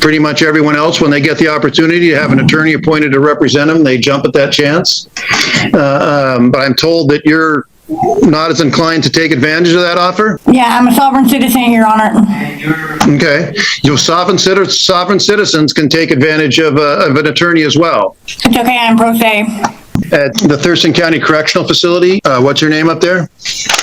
pretty much everyone else, when they get the opportunity to have an attorney appointed to represent them, they jump at that chance. But I'm told that you're not as inclined to take advantage of that offer? Yeah, I'm a sovereign citizen, Your Honor. Okay. Sovereign citizens can take advantage of an attorney as well. It's okay, I'm pro se. At the Thurston County Correctional Facility, what's your name up there?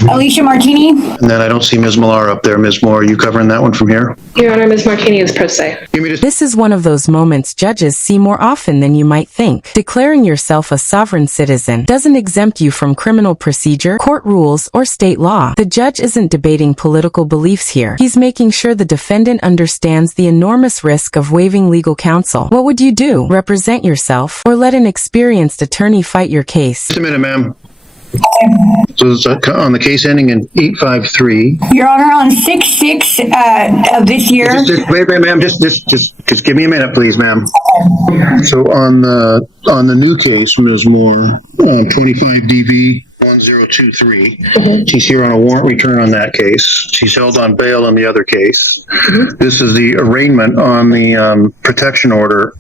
Alicia Martini. And then I don't see Ms. Millar up there. Ms. Moore, are you covering that one from here? Your Honor, Ms. Martini is pro se. This is one of those moments judges see more often than you might think. Declaring yourself a sovereign citizen doesn't exempt you from criminal procedure, court rules, or state law. The judge isn't debating political beliefs here. He's making sure the defendant understands the enormous risk of waiving legal counsel. What would you do? Represent yourself, or let an experienced attorney fight your case? Just a minute, ma'am. So it's on the case ending in 853. Your Honor, on 6/6 of this year. Wait, ma'am. Just give me a minute, please, ma'am. So on the new case, Ms. Moore, 25 DV 1023. She's here on a warrant return on that case. She's held on bail on the other case. This is the arraignment on the protection order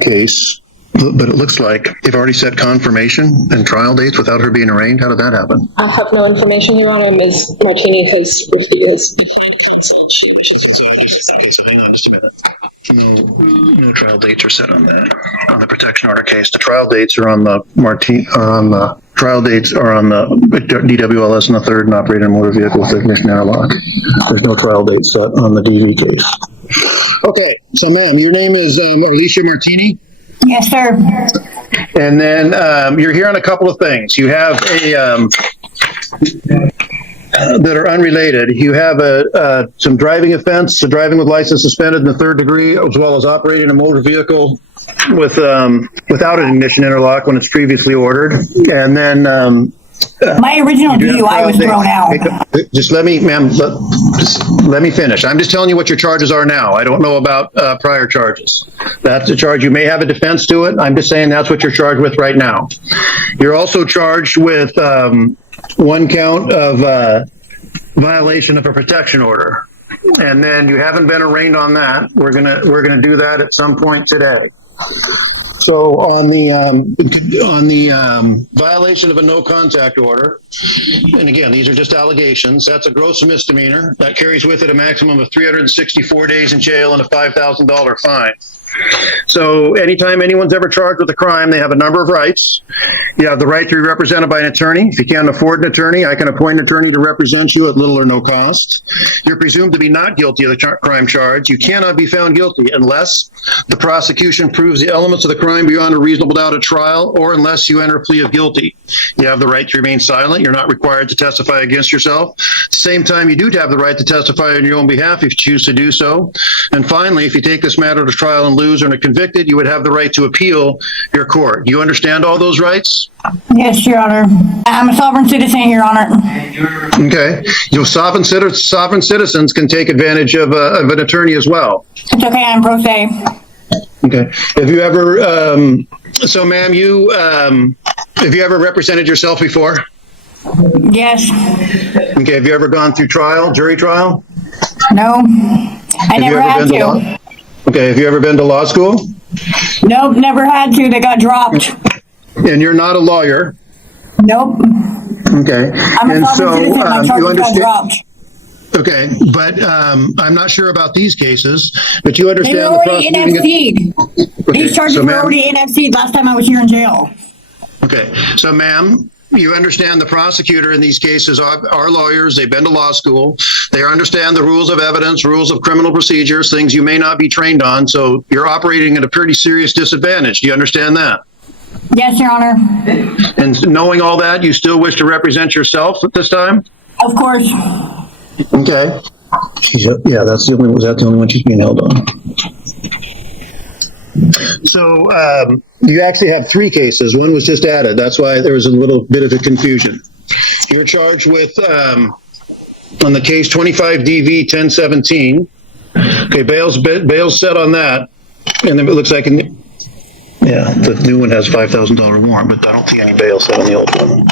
case. But it looks like they've already set confirmation and trial dates without her being arraigned. How did that happen? I have no information, Your Honor. Ms. Martini has refused to find counsel. She wishes to. Okay, so hang on just a minute. No trial dates are set on that. On the protection order case, the trial dates are on the trial dates are on the DWLS and the third and operated motor vehicle with ignition interlock. There's no trial date set on the DV case. Okay, so ma'am, your name is Alicia Martini? Yes, sir. And then you're here on a couple of things. You have that are unrelated. You have some driving offense, driving with license suspended in the third degree, as well as operating a motor vehicle with without an ignition interlock when it's previously ordered. And then my original DUI was thrown out. Just let me, ma'am, let me finish. I'm just telling you what your charges are now. I don't know about prior charges. That's a charge. You may have a defense to it. I'm just saying that's what you're charged with right now. You're also charged with one count of violation of a protection order, and then you haven't been arraigned on that. We're gonna do that at some point today. So on the violation of a no contact order, and again, these are just allegations, that's a gross misdemeanor. That carries with it a maximum of 364 days in jail and a $5,000 fine. So anytime anyone's ever charged with a crime, they have a number of rights. You have the right to be represented by an attorney. If you can't afford an attorney, I can appoint an attorney to represent you at little or no cost. You're presumed to be not guilty of the crime charge. You cannot be found guilty unless the prosecution proves the elements of the crime beyond a reasonable doubt at trial, or unless you enter a plea of guilty. You have the right to remain silent. You're not required to testify against yourself. At the same time, you do have the right to testify on your own behalf if you choose to do so. And finally, if you take this matter to trial and lose or are convicted, you would have the right to appeal your court. Do you understand all those rights? Yes, Your Honor. I'm a sovereign citizen, Your Honor. Okay. Sovereign citizens can take advantage of an attorney as well. It's okay, I'm pro se. Okay. Have you ever, so ma'am, have you ever represented yourself before? Yes. Okay. Have you ever gone through trial, jury trial? No. I never had to. Okay, have you ever been to law school? Nope, never had to. They got dropped. And you're not a lawyer? Nope. Okay. I'm a sovereign citizen. My charges got dropped. Okay, but I'm not sure about these cases, but you understand they were already NFC'd. These charges were already NFC'd last time I was here in jail. Okay, so ma'am, you understand the prosecutor in these cases are lawyers. They've been to law school. They understand the rules of evidence, rules of criminal procedures, things you may not be trained on. So you're operating at a pretty serious disadvantage. Do you understand that? Yes, Your Honor. And knowing all that, you still wish to represent yourself at this time? Of course. Okay. Yeah, was that the only one she's being held on? So you actually have three cases. One was just added. That's why there was a little bit of a confusion. You're charged with, on the case 25 DV 1017. Okay, bail's set on that. And then it looks like, the new one has $5,000 warrant, but I don't see any bail set on the old one.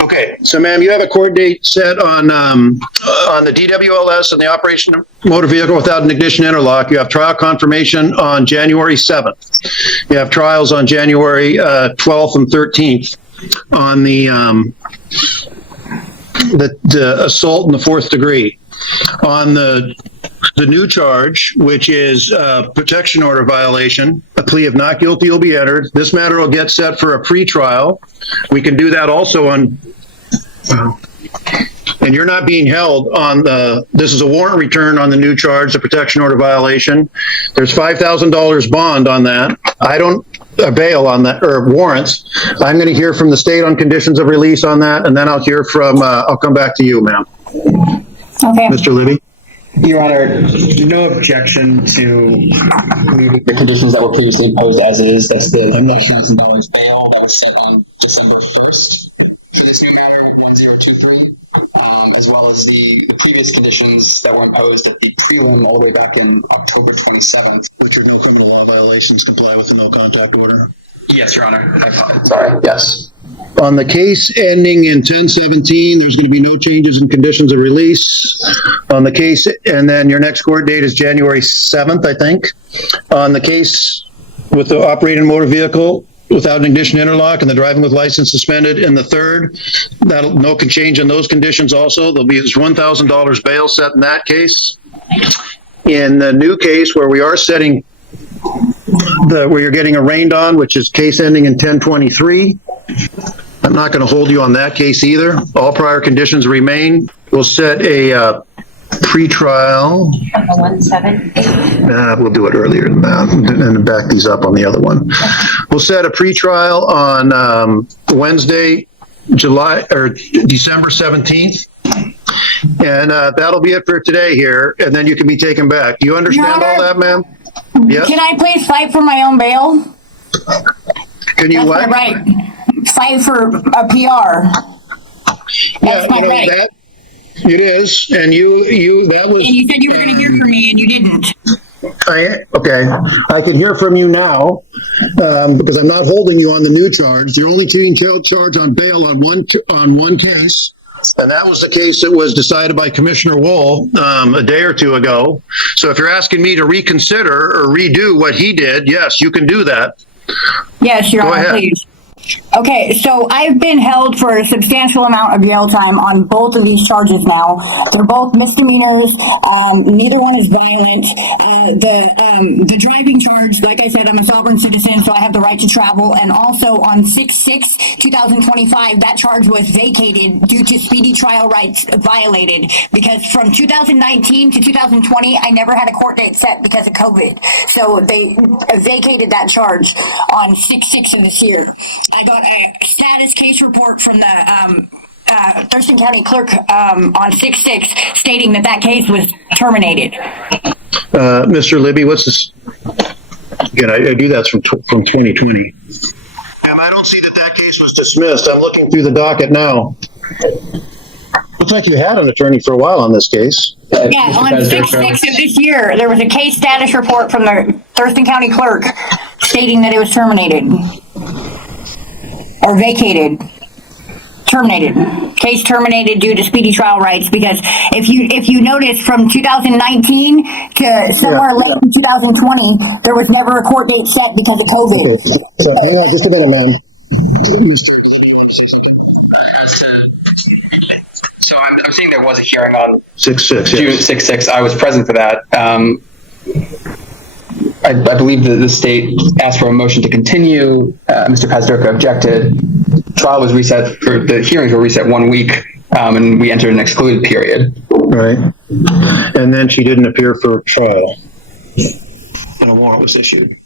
Okay, so ma'am, you have a court date set on the DWLS and the operation of motor vehicle without an ignition interlock. You have trial confirmation on January 7th. You have trials on January 12th and 13th on the assault in the 4th degree. On the new charge, which is protection order violation, a plea of not guilty will be entered. This matter will get set for a pretrial. We can do that also on, and you're not being held on this is a warrant return on the new charge, the protection order violation. There's $5,000 bond on that. I don't bail on that, or warrants. I'm going to hear from the state on conditions of release on that, and then I'll hear from, I'll come back to you, ma'am. Okay. Mr. Libby? Your Honor, no objection to the conditions that were previously imposed as is. That's the $1,000 bail that was set on December 1st. As well as the previous conditions that were imposed at the pre-one all the way back in October 27th. Which are no criminal law violations, comply with the no contact order. Yes, Your Honor. Sorry. Yes. On the case ending in 10/17, there's going to be no changes in conditions of release. On the case, and then your next court date is January 7th, I think. On the case with the operating motor vehicle without an ignition interlock and the driving with license suspended in the 3rd, that'll no change in those conditions also. There'll be this $1,000 bail set in that case. In the new case where we are setting where you're getting arraigned on, which is case ending in 10/23. I'm not going to hold you on that case either. All prior conditions remain. We'll set a pre-trial. 1/7. We'll do it earlier than that and back these up on the other one. We'll set a pre-trial on Wednesday, December 17th. And that'll be it for today here. And then you can be taken back. Do you understand all that, ma'am? Yes. Can I please fight for my own bail? Can you That's what? my right. Fight for a PR. That's my right. That it is, and that was. And you said you were going to hear from me, and you didn't. Okay, I can hear from you now because I'm not holding you on the new charge. You're only being charged on bail on one case. And that was the case that was decided by Commissioner Wool a day or two ago. So if you're asking me to reconsider or redo what he did, yes, you can do that. Yes, Your Honor, please. Okay, so I've been held for a substantial amount of jail time on both of these charges now. They're both misdemeanors. Neither one is violent. The driving charge, like I said, I'm a sovereign citizen, so I have the right to travel. And also on 6/6/2025, that charge was vacated due to speedy trial rights violated. Because from 2019 to 2020, I never had a court date set because of COVID. So they vacated that charge on 6/6 of this year. I got a status case report from the Thurston County Clerk on 6/6 stating that case was terminated. Mr. Libby, what's this? Again, I do that from 2020. I don't see that case was dismissed. I'm looking through the docket now. Looks like you had an attorney for a while on this case. Yeah, on 6/6 of this year, there was a case status report from the Thurston County Clerk stating that it was terminated. Or vacated. Terminated. Case terminated due to speedy trial rights, because if you notice from 2019 to somewhere late in 2020, there was never a court date set because of COVID. So hang on just a minute, man. So I'm saying there was a hearing on 6/6. June Yes. 6/6. I was present for that. I believe that the state asked for a motion to continue. Mr. Pazderka objected. Trial was reset, or the hearings were reset 1 week, and we entered an excluded period. Right. And then she didn't appear for trial. And a warrant was issued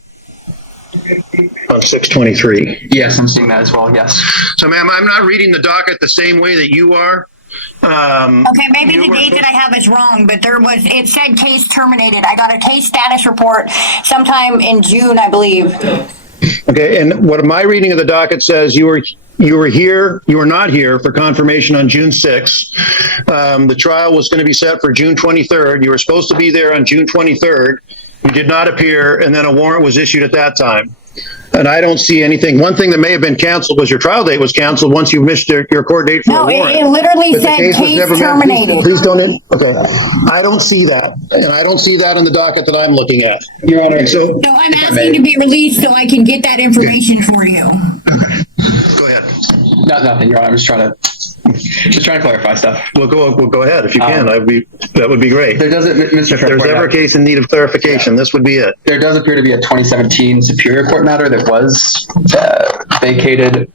on 6/23. Yes, I'm seeing that as well, yes. So, ma'am, I'm not reading the docket the same way that you are. Okay, maybe the date that I have is wrong, but it said case terminated. I got a case status report sometime in June, I believe. Okay, and what my reading of the docket says, you were not here for confirmation on June 6th. The trial was going to be set for June 23rd. You were supposed to be there on June 23rd. You did not appear, and then a warrant was issued at that time. And I don't see anything. One thing that may have been canceled was your trial date was canceled once you missed your court date for No, a warrant. it literally But the said was case never met. terminated. Please don't. Okay. I don't see that. And I don't see that in the docket that I'm looking at. Your Honor, And so, So I'm asking to be released so I can get that information for you. go ahead. nothing, Your Honor. I'm just trying to clarify stuff. We'll go ahead if you can. That would be great. There doesn't, Mr. If there's ever a case in need of clarification, this would be it. There does appear to be a 2017 Superior Court matter that was vacated.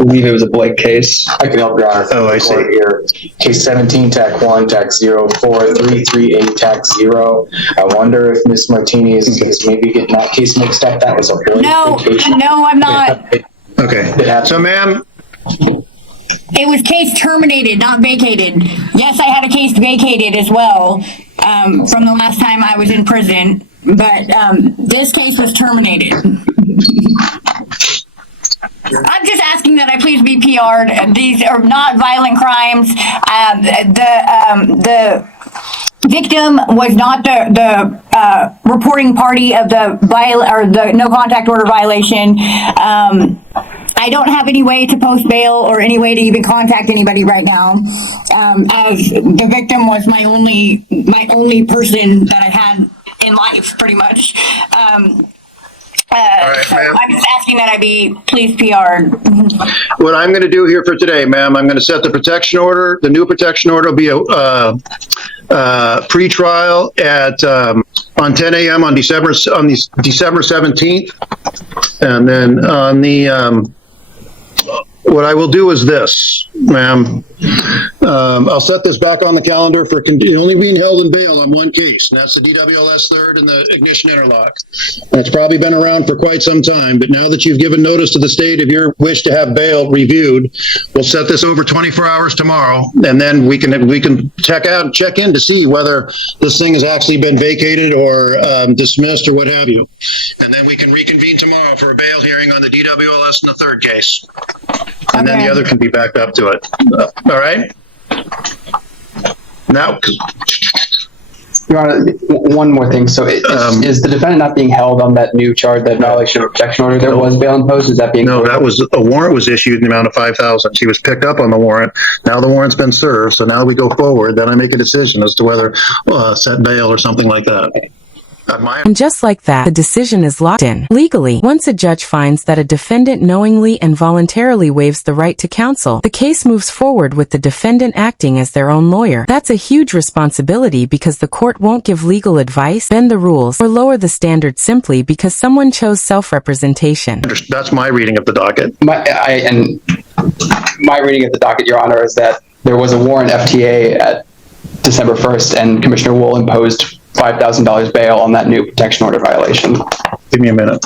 I believe it was a Blake case. I can help Your Honor. Oh, I see. Here. Case 17, TAC 1, TAC 04338, TAC 0. I wonder if Ms. Martinez is maybe getting that case mixed up. That was a early vacation. No, I'm not. Okay. So, ma'am, It was case terminated, not vacated. Yes, I had a case vacated as well from the last time I was in prison, but this case was terminated. I'm just asking that I please be PR'd. These are not violent crimes. The victim was not the reporting party of the no contact order violation. I don't have any way to post bail or any way to even contact anybody right now, as the victim was my only person that I had in life, pretty much. right, So ma'am. I'm just asking that I be please PR'd. what I'm going to do here for today, ma'am, I'm going to set the protection order. The new protection order will be a pre-trial at on 10 a.m. on December 17th, and then on the what I will do is this, ma'am. I'll set this back on the calendar for only being held in bail on one case, and that's the DWLS third and the ignition interlock. That's probably been around for quite some time, but now that you've given notice to the state of your wish to have bail reviewed, we'll set this over 24 hours tomorrow, and then we can check in to see whether this thing has actually been vacated or dismissed or what have you. And then we can reconvene tomorrow for a bail hearing on the DWLS in the third case. And then the Okay. other can be backed up to it. All right? Now, Your Honor, one more thing. So is the defendant not being held on that new charge, that violation of protection order? There was bail imposed? Is that being... no, that was a warrant was issued in the amount of $5,000. She was picked up on the warrant. Now the warrant's been served. So now we go forward. Then I make a decision as to whether set bail or something like that. And just like that, the decision is locked in. Legally, once a judge finds that a defendant knowingly and voluntarily waives the right to counsel, the case moves forward with the defendant acting as their own lawyer. That's a huge responsibility because the court won't give legal advice, bend the rules, or lower the standard simply because someone chose self-representation. That's my reading of the docket. My reading of the docket, Your Honor, is that there was a warrant FTA at December 1st, and Commissioner Wool imposed $5,000 bail on that new protection order violation. Give me a minute.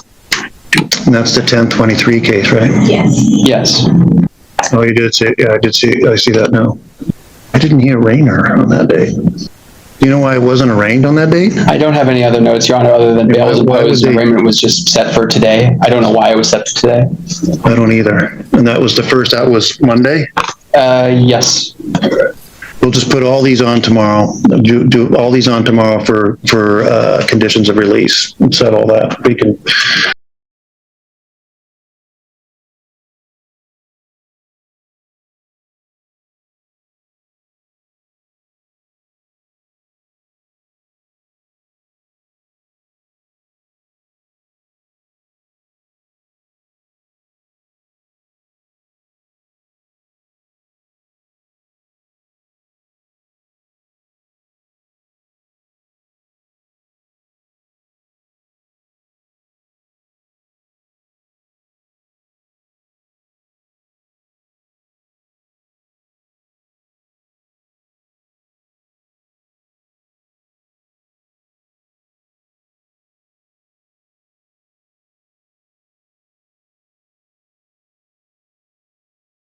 And that's the 1023 case, right? Yes. Oh, you did say, yeah, I see that now. I didn't hear Rainer on that day. Do you know why it wasn't arraigned on that date? I don't have any other notes, Your Honor, other than bail was Why was imposed and he- arraignment was just set for today. I don't know why it was set for today. I don't either. And that was that was Monday? Yes. We'll just put all these on tomorrow. Do all these on tomorrow for conditions of release and set all that. We can